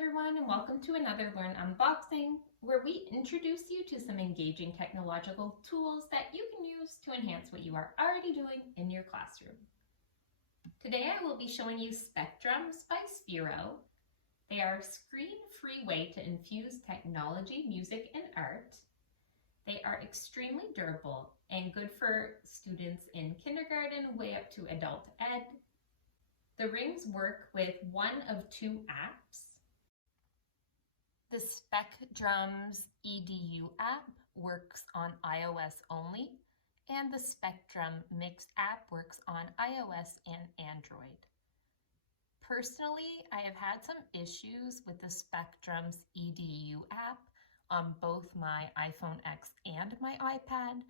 everyone, and welcome to another Learn Unboxing, where we introduce you to some engaging technological tools that you can use to enhance what you are already doing in your classroom. Today I will be showing you Specdrums by Sphero. They are a screen-free way to infuse technology, music, and art. They are extremely durable and good for students in kindergarten way up to adult ed. The rings work with one of two apps. The Specdrums EDU app works on iOS only, and the Specdrums Mix App works on iOS and Android. Personally, I have had some issues with the Specdrums EDU app on both my iPhone X and my iPad.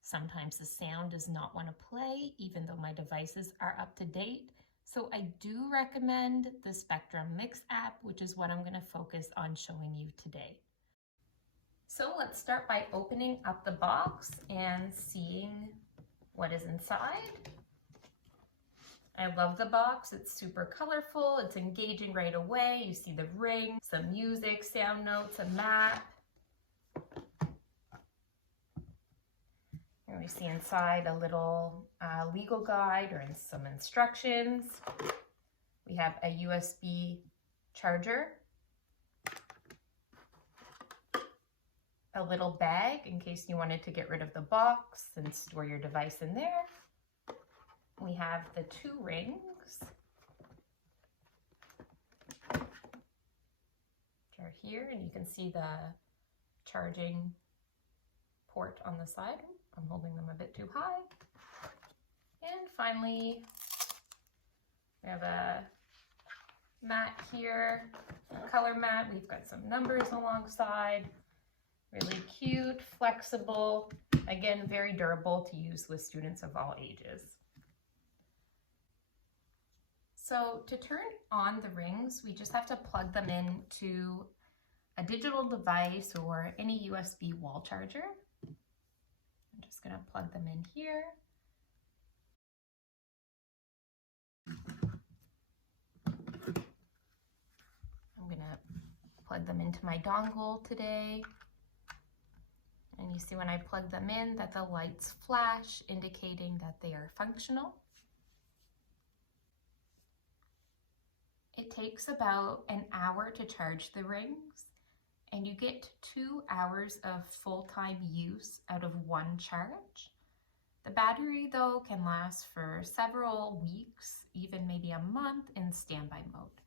Sometimes the sound does not want to play, even though my devices are up to date. So I do recommend the Specdrums Mix App, which is what I'm going to focus on showing you today. So let's start by opening up the box and seeing what is inside. I love the box. It's super colorful. It's engaging right away. You see the ring, some music, sound notes, a map. And we see inside a little legal guide or some instructions. We have a USB charger, a little bag in case you wanted to get rid of the box and store your device in there. We have the two rings, which are here, and you can see the charging port on the side. I'm holding them a bit too high. And finally, we have a mat here, a color mat. We've got some numbers alongside. Really cute, flexible, again, very durable to use with students of all ages. So to turn on the rings, we just have to plug them into a digital device or any USB wall charger. I'm just going to plug them in here. I'm going to plug them into my dongle today. And you see when I plug them in that the lights flash, indicating that they are functional. It takes about an hour to charge the rings, and you get 2 hours of full-time use out of one charge. The battery, though, can last for several weeks, even maybe a month in standby mode.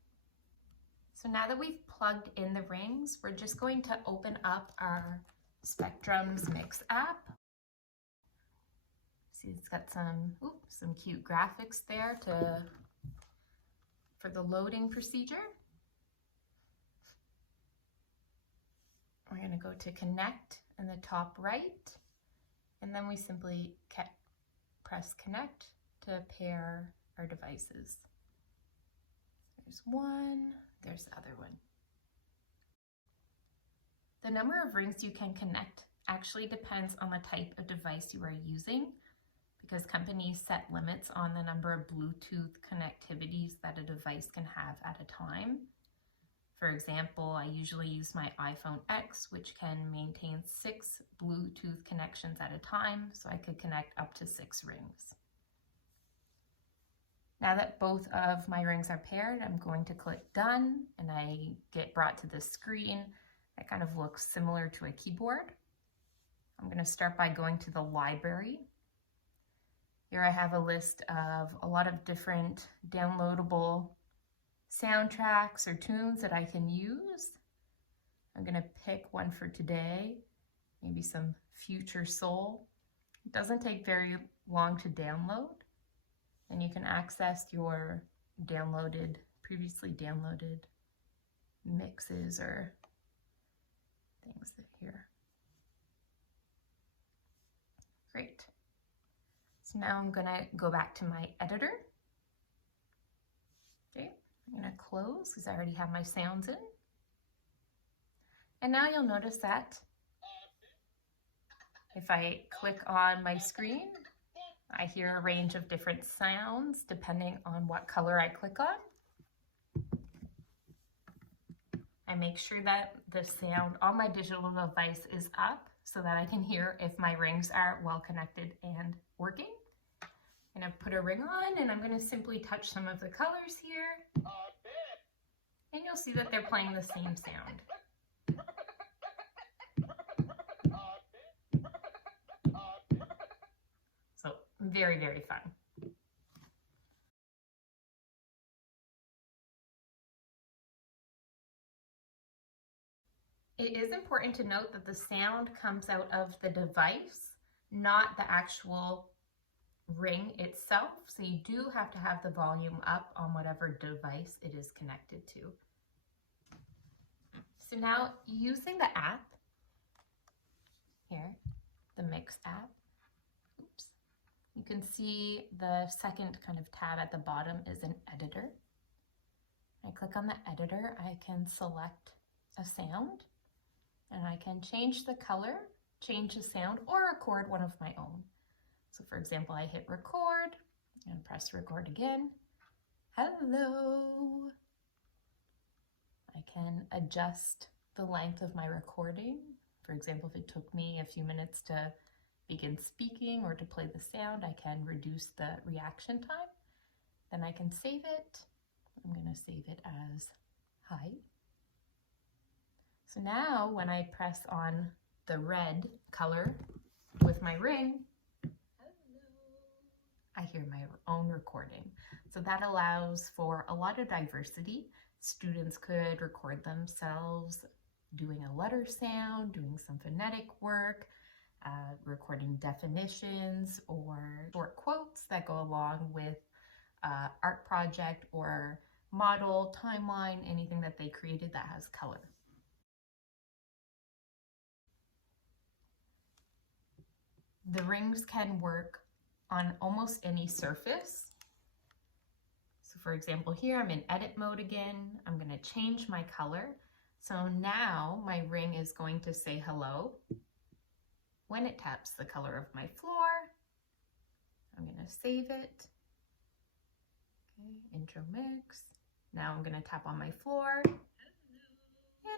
So now that we've plugged in the rings, we're just going to open up our Specdrums Mix app. See, it's got some cute graphics there for the loading procedure. We're going to go to connect in the top right, and then we simply press connect to pair our devices. There's one, there's the other one. The number of rings you can connect actually depends on the type of device you are using, because companies set limits on the number of Bluetooth connectivities that a device can have at a time. For example, I usually use my iPhone X, which can maintain 6 Bluetooth connections at a time, so I could connect up to 6 rings. Now that both of my rings are paired, I'm going to click done, and I get brought to this screen that kind of looks similar to a keyboard. I'm going to start by going to the library. Here I have a list of a lot of different downloadable soundtracks or tunes that I can use. I'm going to pick one for today, maybe some future soul. It doesn't take very long to download, and you can access your previously downloaded mixes or things here. Great. So now I'm going to go back to my editor. Okay, I'm going to close because I already have my sounds in. And now you'll notice that if I click on my screen, I hear a range of different sounds depending on what color I click on. I make sure that the sound on my digital device is up so that I can hear if my rings are well connected and working. I'm going to put a ring on and I'm going to simply touch some of the colors here. And you'll see that they're playing the same sound. So very, very fun. It is important to note that the sound comes out of the device, not the actual ring itself. So you do have to have the volume up on whatever device it is connected to. So now using the app here, the Mix app, oops, you can see the second kind of tab at the bottom is an editor. I click on the editor, I can select a sound and I can change the color, change the sound, or record one of my own. So for example, I hit record and press record again. Hello. I can adjust the length of my recording. For example, if it took me a few minutes to begin speaking or to play the sound, I can reduce the reaction time. Then I can save it. I'm going to save it as hi. So now when I press on the red color with my ring, I hear my own recording. So that allows for a lot of diversity. Students could record themselves doing a letter sound, doing some phonetic work, recording definitions or short quotes that go along with art project or model, timeline, anything that they created that has color. The rings can work on almost any surface. So for example, here I'm in edit mode again. I'm going to change my color. So now my ring is going to say hello when it taps the color of my floor. I'm going to save it. Okay, intro mix. Now I'm going to tap on my floor and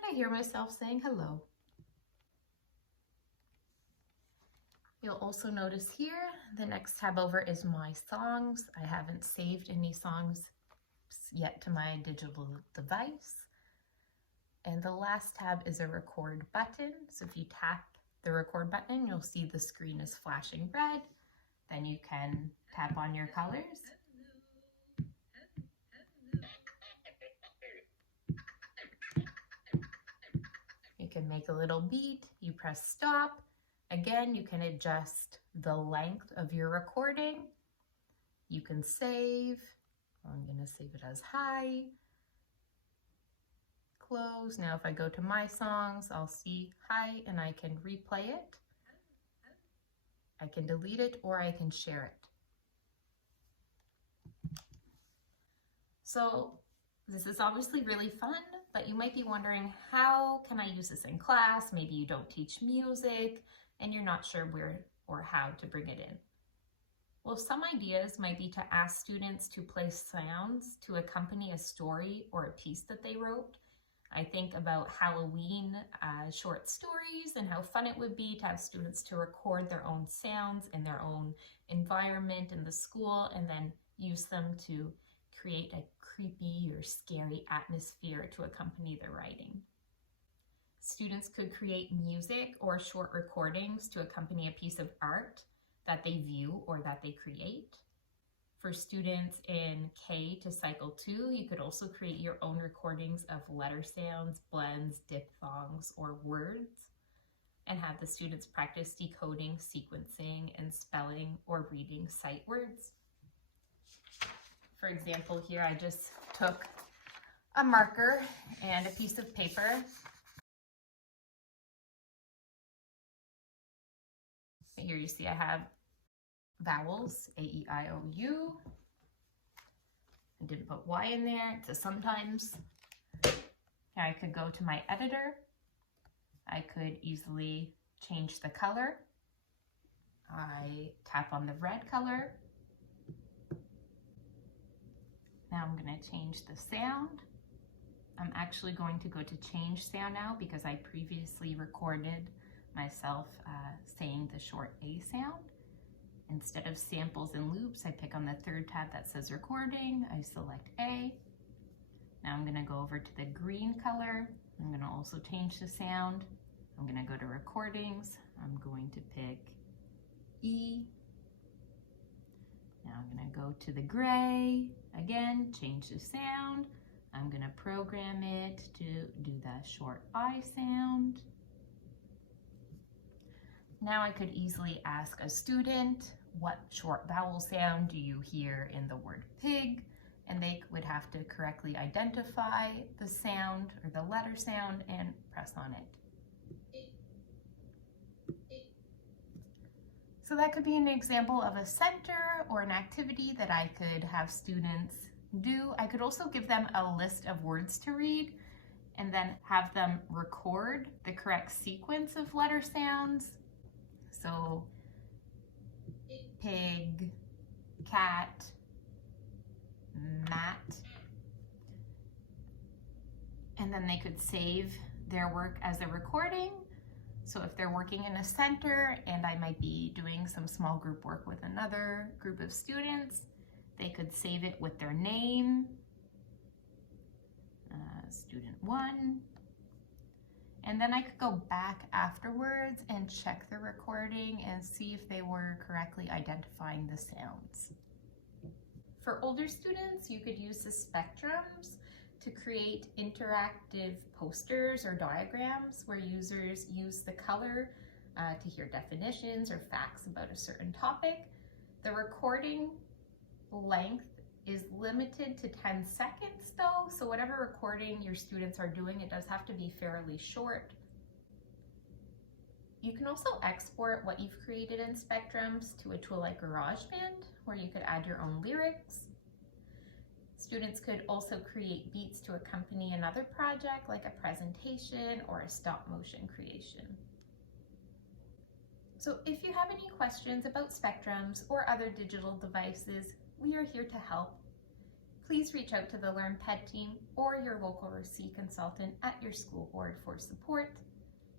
I hear myself saying hello. You'll also notice here, the next tab over is my songs. I haven't saved any songs yet to my digital device. And the last tab is a record button. So if you tap the record button, you'll see the screen is flashing red. Then you can tap on your colors. You can make a little beat, you press stop. Again, you can adjust the length of your recording. You can save. I'm going to save it as hi. Close. Now if I go to my songs, I'll see hi and I can replay it. I can delete it or I can share it. So this is obviously really fun, but you might be wondering, how can I use this in class? Maybe you don't teach music and you're not sure where or how to bring it in. Well, some ideas might be to ask students to play sounds to accompany a story or a piece that they wrote. I think about Halloween short stories and how fun it would be to have students to record their own sounds in their own environment in the school and then use them to create a creepy or scary atmosphere to accompany the writing. Students could create music or short recordings to accompany a piece of art that they view or that they create. For students in K to Cycle 2, you could also create your own recordings of letter sounds, blends, diphthongs, or words, and have the students practice decoding, sequencing, and spelling or reading sight words. For example, here I just took a marker and a piece of paper. Here you see I have vowels, A-E-I-O-U. I didn't put Y in there. So sometimes here I could go to my editor. I could easily change the color. I tap on the red color. Now I'm going to change the sound. I'm actually going to go to change sound now because I previously recorded myself saying the short A sound. Instead of samples and loops, I pick on the third tab that says recording, I select A. Now I'm gonna go over to the green color. I'm gonna also change the sound. I'm gonna go to recordings. I'm going to pick E. Now I'm gonna go to the gray. Again, change the sound. I'm gonna program it to do the short I sound. Now I could easily ask a student, what short vowel sound do you hear in the word pig? And they would have to correctly identify the sound or the letter sound and press on it. So that could be an example of a center or an activity that I could have students do. I could also give them a list of words to read and then have them record the correct sequence of letter sounds. So pig, cat, mat. And then they could save their work as a recording. So if they're working in a center and I might be doing some small group work with another group of students, they could save it with their name, student 1. And then I could go back afterwards and check the recording and see if they were correctly identifying the sounds. For older students, you could use the Specdrums to create interactive posters or diagrams where users use the color to hear definitions or facts about a certain topic. The recording length is limited to 10 seconds though, so whatever recording your students are doing, it does have to be fairly short. You can also export what you've created in Specdrums to a tool like GarageBand, where you could add your own lyrics. Students could also create beats to accompany another project like a presentation or a stop motion creation. So if you have any questions about Specdrums or other digital devices, we are here to help. Please reach out to the Learn Ped team or your local RÉCIT consultant at your school board for support.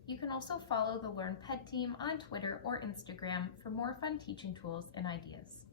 You can also follow the Learn Ped team on Twitter or Instagram for more fun teaching tools and ideas.